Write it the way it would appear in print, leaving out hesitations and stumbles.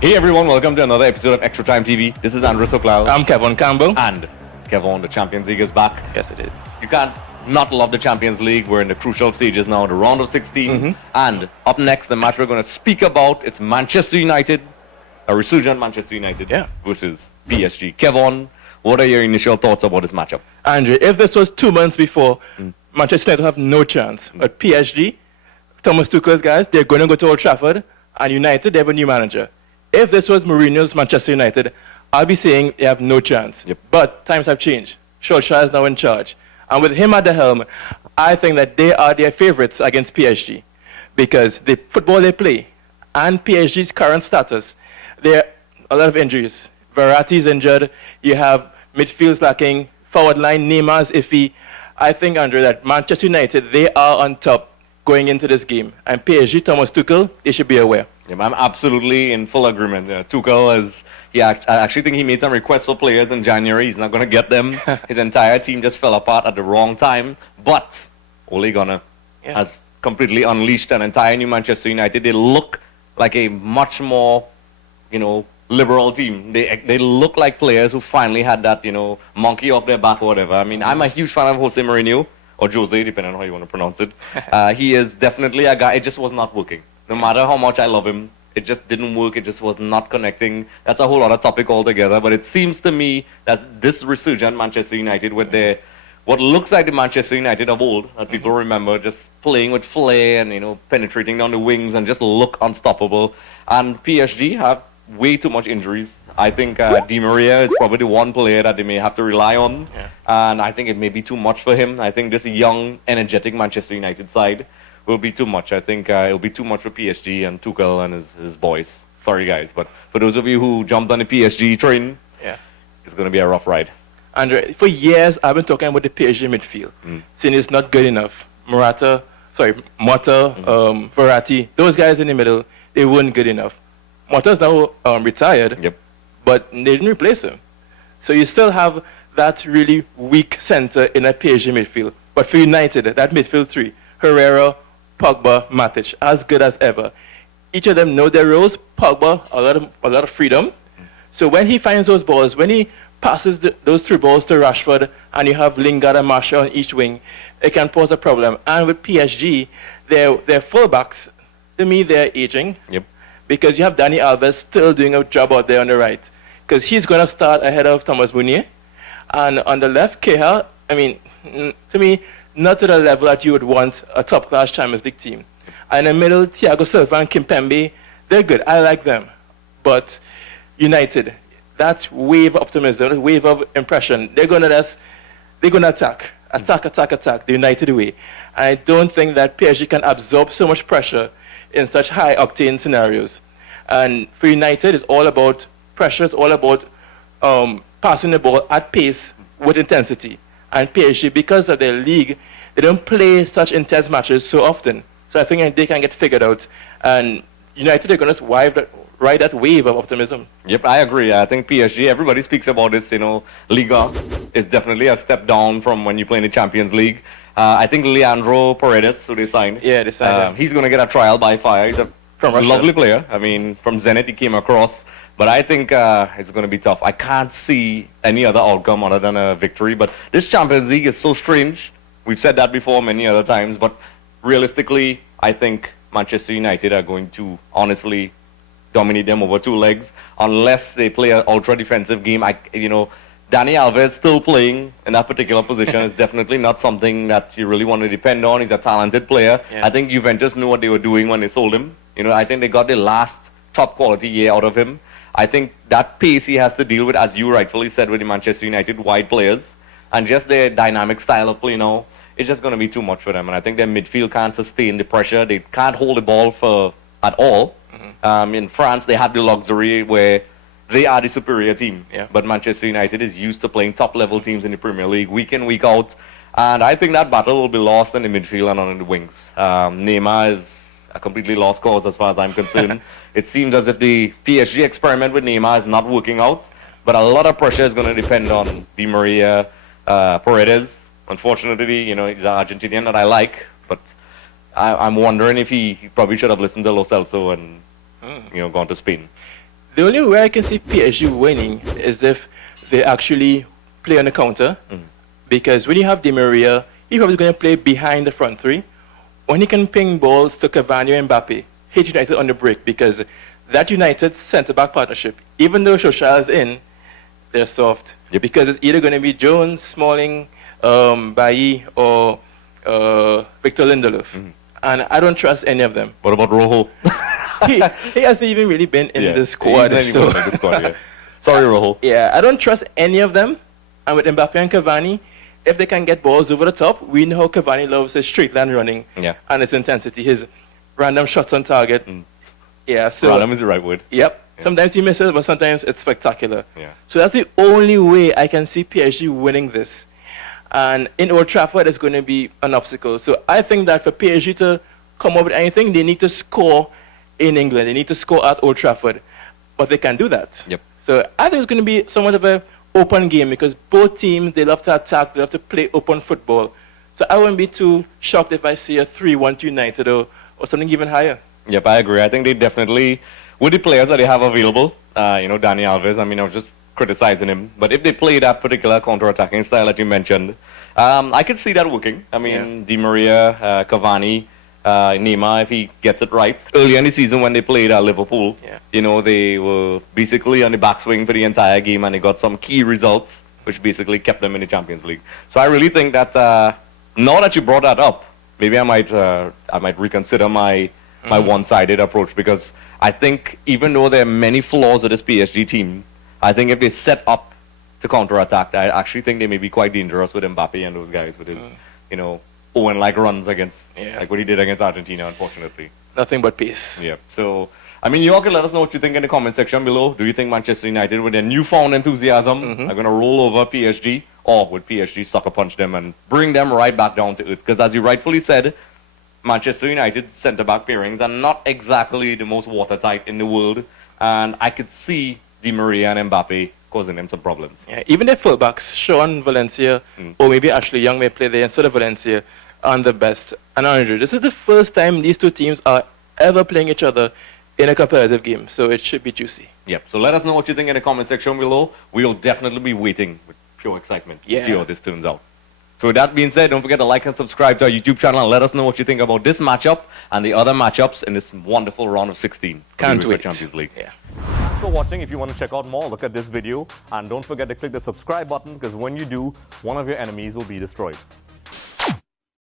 Hey everyone, welcome to another episode of Extra Time TV. This is Andre Soklau. I'm Kevon Campbell. And Kevon, the Champions League is back. Yes, it is. You can't not love the Champions League. We're in the crucial stages now, the round of 16. And up next, the match we're going to speak about, it's Manchester United, a resurgent Manchester United versus PSG. Kevon, what are your initial thoughts about this matchup? Andre, if this was 2 months before, Manchester United have no chance. But PSG, Thomas Tuchel's guys, they're going to go to Old Trafford, and United, they have a new manager. If this was Mourinho's Manchester United, I'll be saying they have no chance. But times have changed. Solskjaer is now in charge. And with him at the helm, I think that they are their favorites against PSG. Because the football they play and PSG's current status, there are a lot of injuries. Verratti's injured. You have midfields lacking. Forward line, Neymar's iffy. I think, Andre, that Manchester United, they are on top going into this game. And PSG, Thomas Tuchel, they should be aware. I'm absolutely in full agreement. Tuchel I actually think he made some requests for players in January. He's not going to get them. His entire team just fell apart at the wrong time. But Ole Gunnar has completely unleashed an entire new Manchester United. They look like a much more, liberal team. They look like players who finally had that, monkey off their back or whatever. I mean, I'm a huge fan of Jose Mourinho, or Jose, depending on how you want to pronounce it. He is definitely a guy, it just was not working. No matter how much I love him, it just didn't work. It just was not connecting. That's a whole other topic altogether. But it seems to me that this resurgent Manchester United with what looks like the Manchester United of old, that people remember, just playing with flair and, penetrating down the wings and just look unstoppable. And PSG have way too much injuries. I think Di Maria is probably the one player that they may have to rely on. And I think it may be too much for him. I think this young, energetic Manchester United side will be too much. I think it'll be too much for PSG and Tuchel and his boys. Sorry, guys. But for those of you who jumped on the PSG train, it's going to be a rough ride. Andre, for years, I've been talking about the PSG midfield, saying it's not good enough. Mota, Verratti, those guys in the middle, they weren't good enough. Mota's now retired, but they didn't replace him. So you still have that really weak center in a PSG midfield. But for United, that midfield three, Herrera, Pogba, Matic, as good as ever. Each of them know their roles. Pogba, a lot of freedom. So when he finds those balls, when he passes those three balls to Rashford, and you have Lingard and Martial on each wing, it can pose a problem. And with PSG, their fullbacks, to me, they're aging. Because you have Dani Alves still doing a job out there on the right. Because he's going to start ahead of Thomas Meunier. And on the left, Cahill, to me, not to the level that you would want a top-class Champions League team. And in the middle, Thiago Silva and Kimpembe, they're good. I like them. But United, that wave of optimism, that wave of impression, they're going to attack, the United way. And I don't think that PSG can absorb so much pressure in such high-octane scenarios. And for United, it's all about pressure. It's all about passing the ball at pace with intensity. And PSG, because of their league, they don't play such intense matches so often. So I think they can get figured out. And United are going to ride that wave of optimism. I agree. I think PSG, everybody speaks about this, Liga is definitely a step down from when you play in the Champions League. I think Leandro Paredes, who they signed, they signed him. He's going to get a trial by fire. He's a lovely player. From Zenit he came across. But I think it's going to be tough. I can't see any other outcome other than a victory. But this Champions League is so strange. We've said that before many other times. But realistically, I think Manchester United are going to honestly dominate them over two legs. Unless they play an ultra-defensive game. Dani Alves still playing in that particular position is definitely not something that you really want to depend on. He's a talented player. I think Juventus knew what they were doing when they sold him. I think they got the last top-quality year out of him. I think that pace he has to deal with, as you rightfully said, with the Manchester United wide players, and just their dynamic style of play now, it's just going to be too much for them. And I think their midfield can't sustain the pressure. They can't hold the ball at all. In France, they had the luxury where they are the superior team. But Manchester United is used to playing top-level teams in the Premier League week in, week out. And I think that battle will be lost in the midfield and on the wings. Neymar is a completely lost cause as far as I'm concerned. It seems as if the PSG experiment with Neymar is not working out, but a lot of pressure is going to depend on Di Maria, Paredes. Unfortunately, he's an Argentinian that I like, but I'm wondering if he probably should have listened to Lo Celso and gone to Spain. The only way I can see PSG winning is if they actually play on the counter. Because when you have Di Maria, he's probably going to play behind the front three. When he can ping balls to Cavani and Mbappe, hit United on the break, because that United centre-back partnership, even though Tuchel is in, they're soft. Because it's either going to be Jones, Smalling, Bailly, or Victor Lindelof. And I don't trust any of them. What about Rojo? he hasn't even really been in the squad. So. The squad, yeah. Sorry, Rojo. Yeah, I don't trust any of them. And with Mbappe and Cavani, if they can get balls over the top, we know how Cavani loves his straight line running and his intensity, his random shots on target. Yeah, so random is the right word. Yep. Yeah. Sometimes he misses, but sometimes it's spectacular. Yeah. So that's the only way I can see PSG winning this. And in Old Trafford, it's going to be an obstacle. So I think that for PSG to come up with anything, they need to score in England. They need to score at Old Trafford. But they can do that. Yep. So I think it's going to be somewhat of an open game, because both teams, they love to attack, they love to play open football. So I wouldn't be too shocked if I see a 3-1 to United or something even higher. Yep, I agree. I think they definitely, with the players that they have available, Dani Alves, I mean, I was just criticizing him. But if they play that particular counter-attacking style that you mentioned, I could see that working. I mean, Di Maria, Cavani, Neymar, if he gets it right. Early in the season when they played at Liverpool, they were basically on the backswing for the entire game, and they got some key results, which basically kept them in the Champions League. So I really think that now that you brought that up, maybe I might reconsider my one-sided approach, because I think even though there are many flaws with this PSG team, I think if they set up to counter-attack, I actually think they may be quite dangerous with Mbappe and those guys with his, Owen-like runs against, like what he did against Argentina, unfortunately. Nothing but peace. Yeah. So, I mean, you all can let us know what you think in the comment section below. Do you think Manchester United, with their newfound enthusiasm, are going to roll over PSG, or would PSG sucker punch them and bring them right back down to earth? Because as you rightfully said, Manchester United's centre-back pairings are not exactly the most watertight in the world, and I could see Di Maria and Mbappe causing them some problems. Yeah, even their fullbacks, Sean, Valencia, or maybe Ashley Young may play there instead of Valencia, aren't the best. And Andre, this is the first time these two teams are ever playing each other in a competitive game, so it should be juicy. Yep. So let us know what you think in the comment section below. We'll definitely be waiting with pure excitement to see how this turns out. So with that being said, don't forget to like and subscribe to our YouTube channel, and let us know what you think about this matchup and the other matchups in this wonderful round of 16. Can't wait. Champions League. Yeah. Thanks for watching. If you want to check out more, look at this video. And don't forget to click the subscribe button, because when you do, one of your enemies will be destroyed.